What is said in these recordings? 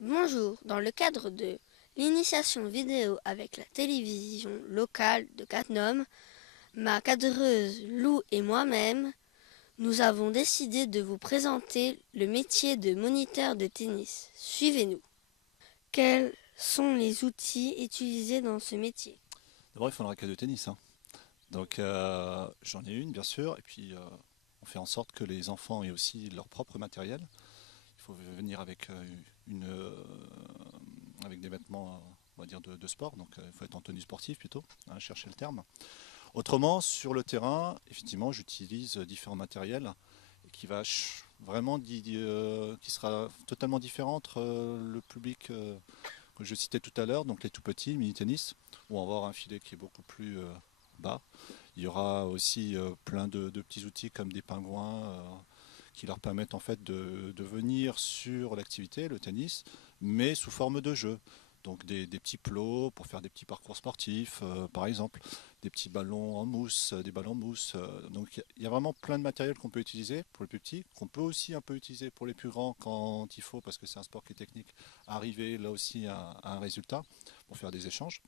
Bonjour, dans le cadre de l'initiation vidéo avec la télévision locale de Cattenom, ma cadreuse Lou et moi-même, nous avons décidé de vous présenter le métier de moniteur de tennis. Suivez-nous. Quels sont les outils utilisés dans ce métier? D'abord, il faut une raquette de tennis, hein. Donc, j'en ai une, bien sûr, et puis on fait en sorte que les enfants aient aussi leur propre matériel. Il faut venir avec, avec des vêtements, on va dire, de sport, donc il faut être en tenue sportive plutôt, hein, chercher le terme. Autrement, sur le terrain, effectivement, j'utilise différents matériels qui va vraiment qui sera totalement différent entre le public que je citais tout à l'heure, donc les tout petits, mini-tennis, où on va avoir un filet qui est beaucoup plus bas. Il y aura aussi plein de petits outils comme des pingouins qui leur permettent en fait de venir sur l'activité, le tennis, mais sous forme de jeu. Donc des petits plots pour faire des petits parcours sportifs, par exemple, des petits ballons en mousse, des ballons en mousse. Donc il y a vraiment plein de matériel qu'on peut utiliser pour les plus petits, qu'on peut aussi un peu utiliser pour les plus grands quand il faut, parce que c'est un sport qui est technique, arriver là aussi à un résultat pour faire des échanges.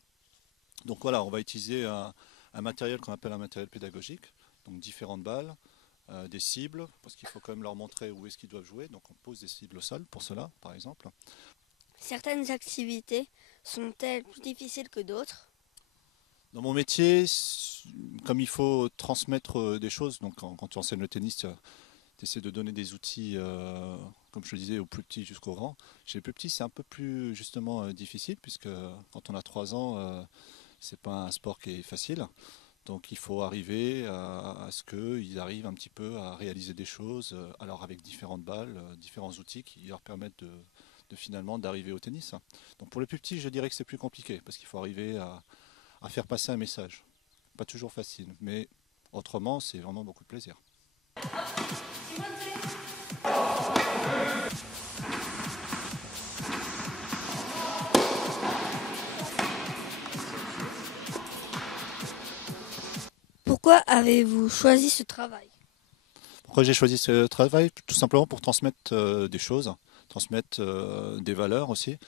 Donc voilà, on va utiliser un matériel qu'on appelle un matériel pédagogique, donc différentes balles, des cibles, parce qu'il faut quand même leur montrer où est-ce qu'ils doivent jouer. Donc on pose des cibles au sol pour cela, par exemple. Certaines activités sont-elles plus difficiles que d'autres? Dans mon métier, comme il faut transmettre des choses, donc quand tu enseignes le tennis, tu essaies de donner des outils, comme je le disais, aux plus petits jusqu'aux grands. Chez les plus petits, c'est un peu plus justement difficile, puisque quand on a 3 ans, c'est pas un sport qui est facile. Donc il faut arriver à ce qu'ils arrivent un petit peu à réaliser des choses, alors avec différentes balles, différents outils qui leur permettent de finalement d'arriver au tennis. Donc pour les plus petits, je dirais que c'est plus compliqué, parce qu'il faut arriver à faire passer un message. Pas toujours facile, mais autrement, c'est vraiment beaucoup de plaisir. Pourquoi avez-vous choisi ce travail? Pourquoi j'ai choisi ce travail? Tout simplement pour transmettre des choses, transmettre des valeurs aussi.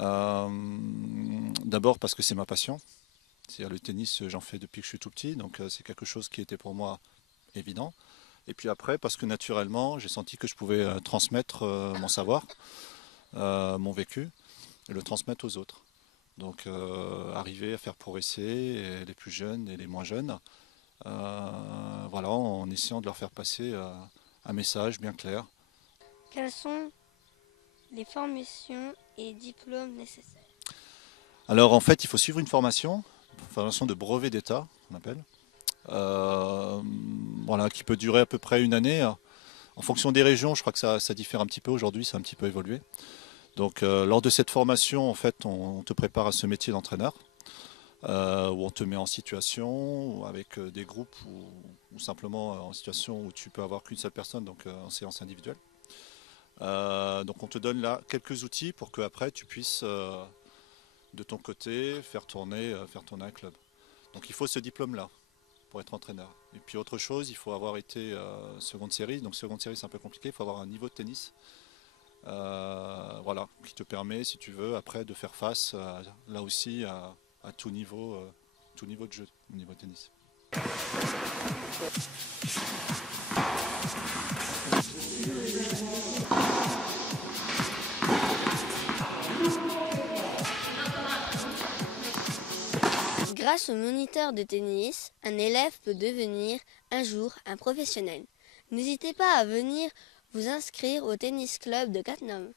Euh, D'abord parce que c'est ma passion. C'est-à-dire le tennis, j'en fais depuis que je suis tout petit, donc c'est quelque chose qui était pour moi évident. Et puis après, parce que naturellement, j'ai senti que je pouvais transmettre mon savoir, mon vécu, et le transmettre aux autres. Donc arriver à faire progresser les plus jeunes et les moins jeunes, voilà, en essayant de leur faire passer un message bien clair. Quelles sont les formations et diplômes nécessaires? Alors en fait, il faut suivre une formation de brevet d'État, on appelle, euh, voilà, qui peut durer à peu près une année. En fonction des régions, je crois que ça diffère un petit peu aujourd'hui, ça a un petit peu évolué. Donc lors de cette formation, en fait, on te prépare à ce métier d'entraîneur, où on te met en situation, ou avec des groupes, ou simplement en situation où tu peux avoir qu'une seule personne, donc en séance individuelle. Donc on te donne là quelques outils pour que après tu puisses de ton côté faire tourner un club. Donc il faut ce diplôme-là pour être entraîneur. Et puis autre chose, il faut avoir été seconde série. Donc seconde série c'est un peu compliqué, il faut avoir un niveau de tennis. Voilà, qui te permet, si tu veux, après de faire face là aussi à tout niveau de jeu, au niveau de tennis. Grâce au moniteur de tennis, un élève peut devenir un jour un professionnel. N'hésitez pas à venir vous inscrire au tennis club de Cattenom.